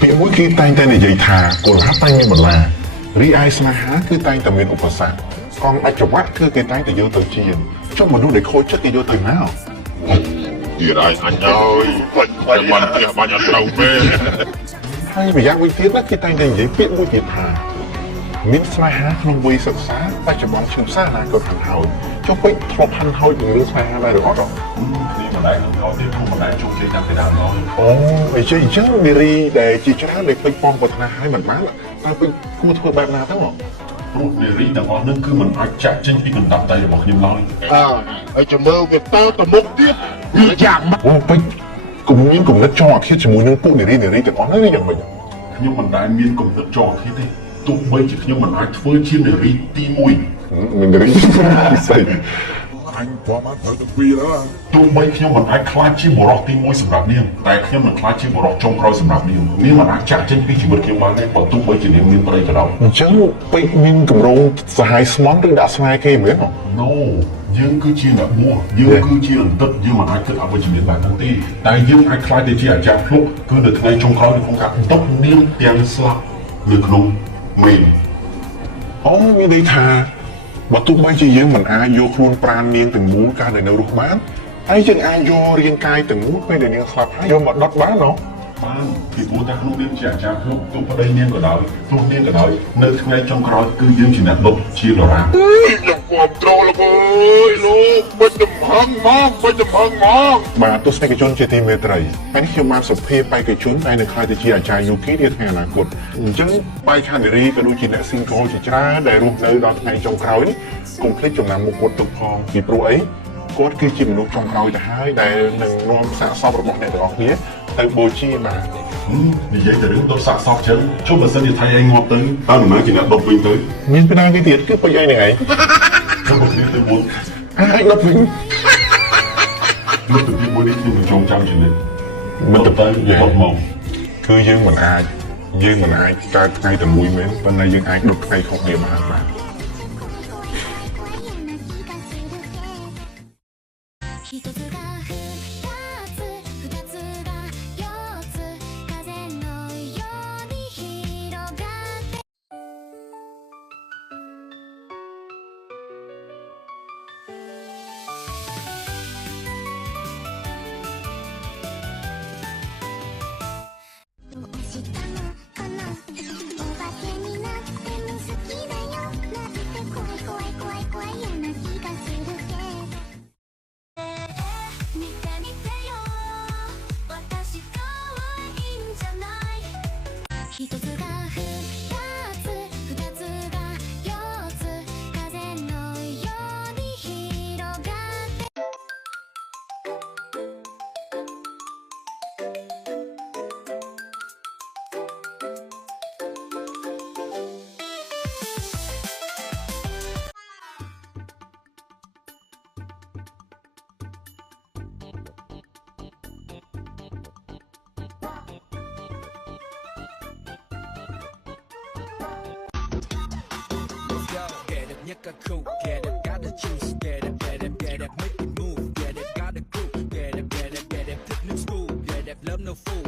ពីមួយគឺតែងតែនិយាយថាកុលាបតែងមានបន្លារីឯស្នេហាគឺតែងតែមានឧបសគ្គកងអច្ចវៈគឺគេតែងតែយកទៅជាចុះមនុស្សដែលខូចចិត្តគេយកទៅមកទៀតឯងអញអើយខ្លាចមិនទៀតបាញ់អត់ត្រូវទេហើយម្យ៉ាងវិញទៀតណាគេតែងតែនិយាយពាក្យមួយទៀតថាមានស្នេហាក្នុងវ័យសិក្សាបច្ចុប្បន្នឈឺផ្សារណាក៏ហាន់ហើយចុះពេកធ្លាប់ហាន់ហើយនឹងរឿងស្នេហាដែរឬអត់នេះមិនដែរហើយទេព្រោះមិនដែរជោគជ័យតាំងពីដើមឡើយអូអីចឹងនារីដែលជាច្រើនដែលពេកប៉ងប្រាថ្នាឲ្យមិនបានតែពេកគួរធ្វើបែបណាទៅព្រោះនារីទាំងអស់នឹងគឺមិនអាចចាក់ចេញពីកណ្ដាប់ដៃរបស់ខ្ញុំឡើយហើយចាំមើលវាទៅមុខទៀតវាយ៉ាងម៉េចអូពេកគុំមានគំនិតចង់អាឃាតជាមួយនឹងពួកនារីទាំងអស់នេះយ៉ាងម៉េចខ្ញុំមិនដែលមានគំនិតចង់អាឃាតទេទោះបីជាខ្ញុំមិនអាចធ្វើជានារីទី1មាននារីពិសេសអញព្រមអត់ទៅពីแล้วទោះបីខ្ញុំមិនអាចខ្លាចជាបុរសទី1សម្រាប់នាងតែខ្ញុំនឹងខ្លាចជាបុរសចុងក្រោយសម្រាប់នាងនាងមិនអាចចាក់ចេញពីជីវិតខ្ញុំបានទេបើទោះបីជានាងមានប្តីក៏ដោយអញ្ចឹងពេកមានកម្រងសហ័យស្មន់ឬដាក់ស្នេហ៍គេមែនទេ No យើងគឺជាអ្នកបួសយើងគឺជាអន្តិតយើងមិនអាចគិតអវិជ្ជមានបានទេតែយើងអាចខ្លាចទៅជាអាចារ្យភ្លុកគឺនៅថ្ងៃចុងក្រោយនៅក្នុងការទុកនាងទាំងស្លាប់នៅក្នុងមេនអូមានន័យថាបើទោះបីជាយើងមិនអាចយកខ្លួនប្រាណនាងទាំងមូលកាលដែលនៅរស់បានហើយយើងអាចយករាងកាយទាំងមូលពេលដែលនាងស្លាប់ហើយយកមកដុតបានណោះបានពីព្រោះតែក្នុងនាងជាអាចារ្យភ្លុកទោះប្តីនាងក៏ដោយទោះនាងក៏ដោយនៅថ្ងៃចុងក្រោយគឺយើងជាអ្នកដុតជាលរាខ្ញុំគ្រប់ត្រូលលោកអើយលោកមិនចំហឹងមកបាទទស្សនិកជនជាទីមេត្រីហើយនេះខ្ញុំបានសុភាបេក្ខជនដែលនឹងក្លាយទៅជាអាចារ្យយូគីនាថ្ងៃអនាគតអញ្ចឹងបេក្ខនារីក៏ដូចជាអ្នក single ជាច្រើនដែលរស់នៅដល់ថ្ងៃចុងក្រោយនេះកុំភ្លេចចំណាំមុខគាត់ទុកផងពីព្រោះអីគាត់គឺជាមនុស្សចុងក្រោយទៅហើយដែលនឹងនាំសាកសពរបស់អ្នកទាំងអស់គ្នាទៅបូជាបាទនិយាយទៅរឿងដុតសាកសពចឹងជុំបើសិនជាថៃឯងងាប់ទៅតើនរណាជាអ្នកដុតវិញទៅមានពីណាគេទៀតគឺពេញអីនឹងឯងខ្ញុំមកទៅមុនអាចដុតវិញលោកទៅទីមួយនេះខ្ញុំចងចាំជានិច្ចមិនទៅដុតមកគឺយើងមិនអាចកើតថ្ងៃតែមួយមែនប៉ុន្តែយើងអាចដុតថ្ងៃខុសគ្នាបានបាទGet it, gotta choose, get it, make it move, get it, gotta groove, get it, hit new school, get it, love no fool.